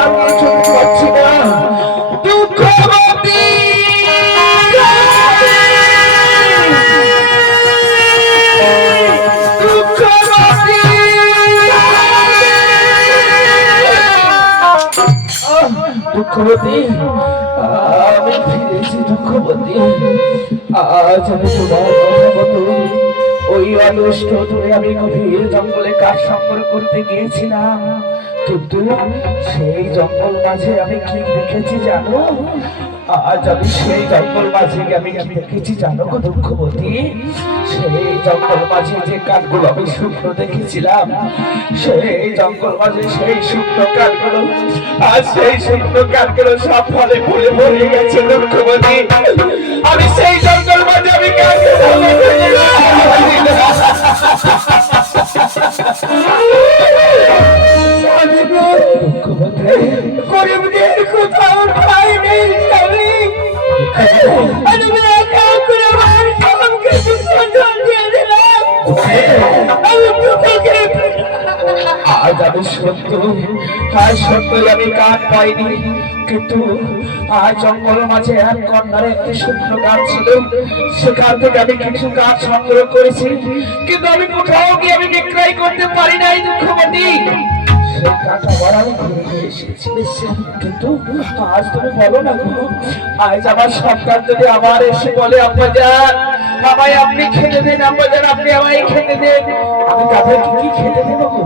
আর কিছু পাচ্ছি না। দুঃখবতী দুঃখবতী দুঃখবতী, আমি ফিরেছি দুঃখবতী। আজ আমি তোমার কথা মতো ওই অদৃষ্ট ধরে আমি গভীর জঙ্গলে কাঠ সংগ্রহ করতে গিয়েছিলাম, কিন্তু সেই জঙ্গল মাঝে আমি কি দেখেছি জানো? আজ আমি সেই জঙ্গল মাঝে আমি কি দেখেছি জানো গো দুঃখবতী? সেই জঙ্গল মাঝে যে কাঠগুলো আমি শুকনো দেখেছিলাম, সেই জঙ্গল মাঝে সেই শুকনো কাঠগুলো, আজ সেই শুকনো কাঠগুলো সব ফলে ফুলে ভরে গেছে দুঃখবতী। আমি সেই জঙ্গল মাঝে আমি গরিবদের কোথাও ঠাঁই নেই স্বামী। আমি একা করে আমার সব কিছু সঞ্চয় দিয়ে দিলাম। আজ আমি সত্য, আজ সত্যই আমি কাঠ পাইনি, কিন্তু আজ জঙ্গল মাঝে এক কর্নারে একটি শুকনো গাছ ছিল, সেখান থেকে আমি কিছু গাছ সংগ্রহ করেছি, কিন্তু আমি কোথাও গিয়ে আমি বিক্রয় করতে পারি নাই দুঃখবতী। সেই কাঠ আবার আমি ঘুরে নিয়ে এসেছি, কিন্তু আজ তুমি বলো না গো, আজ আমার সন্তান যদি আবার এসে বলে আব্বাজান আমায় আপনি খেতে দেন, আব্বাজান আপনি আমায় খেতে দেন, আমি তাদেরকে কি খেতে দেবো গো?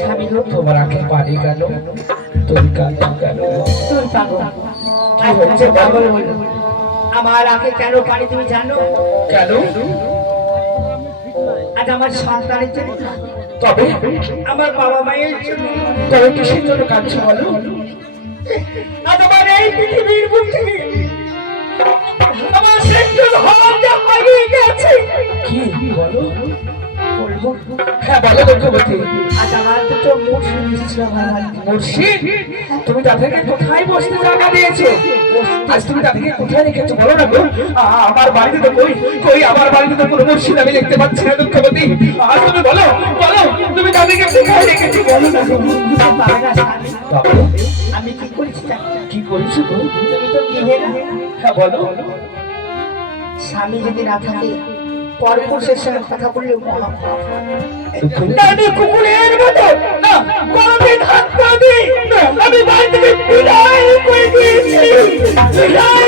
স্বামী তোমার আঁকে পানি গেল, তুমি কাঁদো কেন? তুই পাগল, কি হচ্ছে পাগল? আমার আঁকে কেন পানি তুমি জানো? কেন? আজ আমার সন্তানের জন্য, তবে আমার বাবা মায়ের জন্য, তবে কিসের জন্য কাঁদছো বলো? আজ আমার এই পৃথিবীর বুকে আমার শ্রেষ্ঠ ধনটা হারিয়ে গেছে। কি বলো? বলবো? হ্যাঁ বলো দুঃখবতী। আজ আমার দুটো মুর্শিদ এসেছিল আমার বাড়িতে। মুর্শিদ? তুমি তাদেরকে কোথায় বসতে জায়গা দিয়েছো? আজ তুমি তাদেরকে কোথায় রেখেছো বলো না গো? আমার বাড়িতে তো কই আমার বাড়িতে তো কোনো মুর্শিদ আমি দেখতে পাচ্ছি না দুঃখবতী। আজ তুমি বলো বলো তুমি তাদেরকে কোথায় রেখেছো বলো না গো? আমি কি করেছি জানো? কি করেছো গো? তুমি তো গৃহে না। হ্যাঁ বলো। স্বামী যদি না থাকে পরপুরুষের সঙ্গে কথা বললেও মহা পাপ। দুঃখবতী, আমি কুকুরের মতো না কোনদিন হাত পা দিই না, আমি বাড়ি থেকে বিদায় করে দিয়েছি। বিদায়